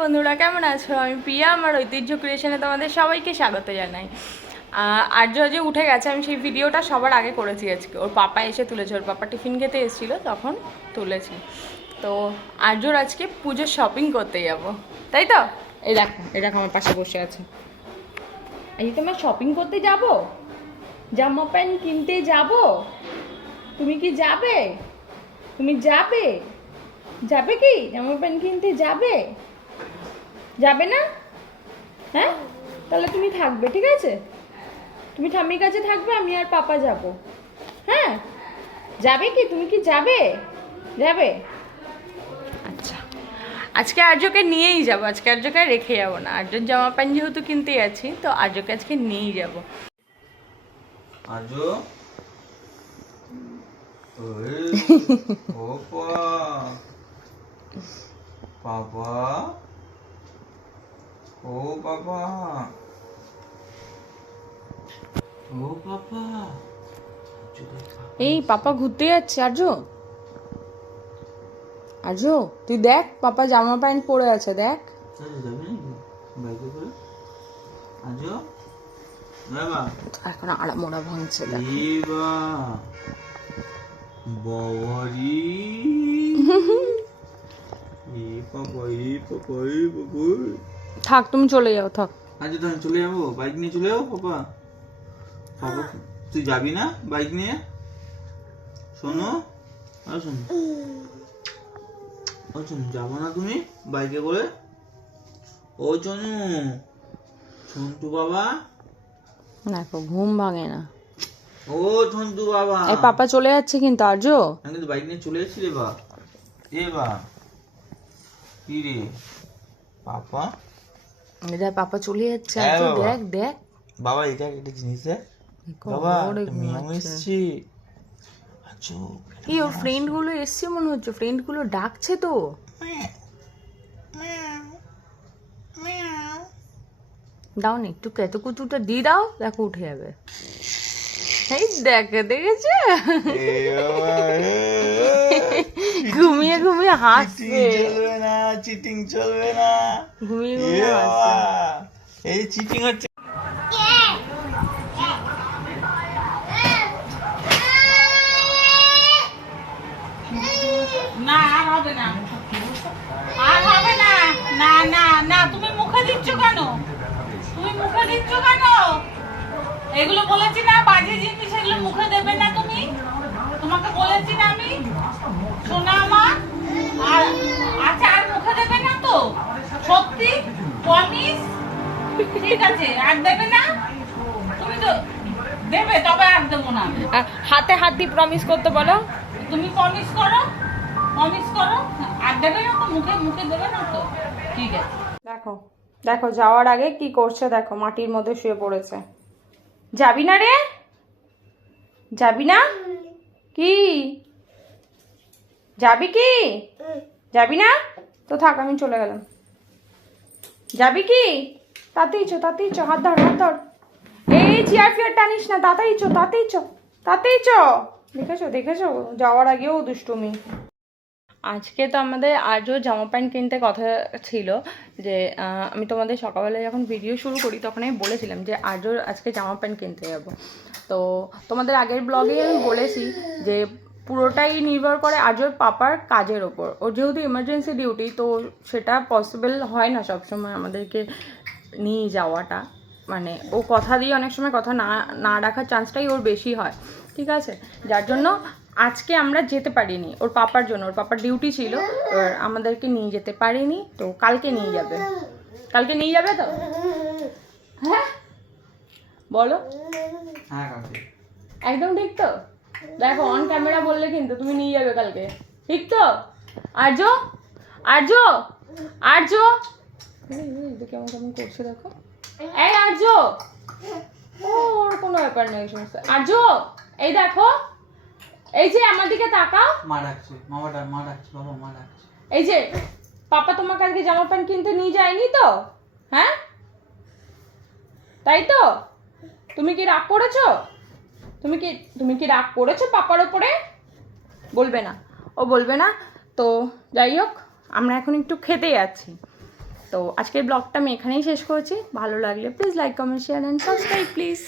বন্ধুরা, কেমন আছো? আমি প্রিয়া, আমার ঐতিহ্য ক্রিয়েশনে তোমাদের সবাইকে স্বাগত জানাই। আর্য আজ উঠে গেছে, আমি সেই ভিডিওটা সবার আগে করেছি আজকে। ওর পাপা এসে তুলেছে, ওর পাপা টিফিন খেতে এসেছিলো তখন তুলেছি। তো আর্যর আজকে পুজোর শপিং করতে যাব, তাই তো? এই দেখো আমার পাশে বসে আছে। এই তোমার শপিং করতে যাব, জামা প্যান্ট কিনতে যাব। তুমি কি যাবে? তুমি যাবে? যাবে কি জামা প্যান্ট কিনতে যাবে? যাবে না? হ্যাঁ, তাহলে তুমি থাকবে, ঠিক আছে? তুমি ঠাম্মির কাছে থাকবে, আমি আর পাপা যাব। হ্যাঁ, যাবে কি? তুমি কি যাবে? যাবে? আচ্ছা, আজকে আর্যকে নিয়েই যাব। আজকে আর্যকে রেখে যাবো না। আর্যর জামা প্যান্ট যেহেতু কিনতে আছি, তো আর্যকে আজকে নিয়েই যাব। আর্য ওপা পাপা ও পাপা ও পাপা এই পাপা ঘুরতে যাচ্ছে। আর্য, আর্য তুই দেখ, পাপা জামা প্যান্ট পরে আছে, দেখ। যাবি নাকি বাইকে করে? আর্য বাবা এখন আড়ামোড়া ভাঙছে। বাবারি থাক, তুমি চলে যাও, থাক। আচ্ছা তুমি চলে যাবো, বাইক নিয়ে চলে যাবো। পাপা পাপা তুই যাবি না বাইক নিয়ে? শোনো, আর শোনো, ও শোনো, যাবো না তুমি বাইকে করে? ও চনু, সন্টু বাবা, দেখো ঘুম ভাঙে না। ও সন্টু বাবা, এই পাপা চলে যাচ্ছে কিন্তু। আর্য, আমি কিন্তু বাইক নিয়ে চলে এসেছি রে বা। এ বা কি রে পাপা, এটা পাপা চলে যাচ্ছে। আর্য দেখ, দেখ বাবা, এটা একটা জিনিস দেখ বাবা, মেয়ে এসেছি। আচ্ছা এই ওর ফ্রেন্ড গুলো এসছে মনে হচ্ছে, ফ্রেন্ড গুলো ডাকছে তো। দাও না একটু কেতো কুচুটা দিয়ে দাও, দেখো উঠে যাবে। এই দেখে, দেখেছে ঘুমিয়ে ঘুমিয়ে হাসছে। চলবে না, চিটিং চলবে না, ঘুমিয়ে ঘুমিয়ে হাসছে। এই চিটিং হচ্ছে না, আর হবে না, আর হবে না। না না না, তুমি মুখে দিচ্ছ কেন? তুমি মুখে দিচ্ছ কেন? এগুলো বলেছি না, বাজে জিনিস, এগুলো মুখে দেবে না তুমি। তোমাকে বলেছি না আমি, শোনা আমার। আর আচ্ছা, আর মুখে দেবে না তো? সত্যি প্রমিস? ঠিক আছে, আর দেবে না? তুমি তো দেবে, তবে আর দেবো না। হাতে হাত দিয়ে প্রমিস করতে বলো। তুমি প্রমিস করো, প্রমিস করো। আর দেবে না তো? মুখে মুখে দেবে না তো? ঠিক আছে। দেখো, দেখো যাওয়ার আগে কি করছে, দেখো মাটির মধ্যে শুয়ে পড়েছে। যাবি না রে? যাবি না? কি যাবি কি? যাবি না তো থাক, আমি চলে গেলাম। যাবি কি? তাতেই চো, তাতেই চো, হাত ধর, হাত ধর। এই চেয়ার ফিয়ার টানিস না, তাতেই চো, তাতেই চো, তাতেই চো। দেখেছো, দেখেছো যাওয়ার আগেও দুষ্টুমি। আজকে তো আমাদের আজও জামা প্যান্ট কিনতে কথা ছিল, যে আমি তোমাদের সকালবেলা যখন ভিডিও শুরু করি তখন আমি বলেছিলাম যে আজও আজকে জামা প্যান্ট কিনতে যাব। তো তোমাদের আগের ব্লগে আমি বলেছি যে পুরোটাই নির্ভর করে আজওর পাপার কাজের ওপর। ওর যেহেতু ইমার্জেন্সি ডিউটি, তো সেটা পসিবল হয় না সবসময় আমাদেরকে নিয়ে যাওয়াটা। মানে ও কথা দিয়ে অনেক সময় কথা না না রাখার চান্সটাই ওর বেশি হয়, ঠিক আছে? যার জন্য আজকে আমরা যেতে পারিনি ওর পাপার জন্য। ওর পাপার ডিউটি ছিল, এবার আমাদেরকে নিয়ে যেতে পারিনি। তো কালকে নিয়ে যাবে। কালকে নিয়ে যাবে তো? হ্যাঁ বলো, একদম ঠিক তো? দেখো অন ক্যামেরা বললে কিন্তু তুমি নিয়ে যাবে কালকে, ঠিক তো? আর্য, আর্য, আর্য কেমন কেমন করছে দেখো। এই আর্য, ওর কোনো ব্যাপার নেই সমস্ত। আর্য এই দেখো, এই যে আমার দিকে তাকাও। মা ডাকছে, মা ডাকছে বাবা, মা ডাকছে। এই যে পাপা তোমাকে আজকে জামা প্যান্ট কিনতে নিয়ে যায়নি তো? হ্যাঁ তাই তো? তুমি কি রাগ করেছো? তুমি কি রাগ করেছো পাপার ওপরে? বলবে না, ও বলবে না। তো যাই হোক, আমরা এখন একটু খেতে যাচ্ছি। তো আজকের ব্লগটা আমি এখানেই শেষ করছি। ভালো লাগলে please like comment share and subscribe please.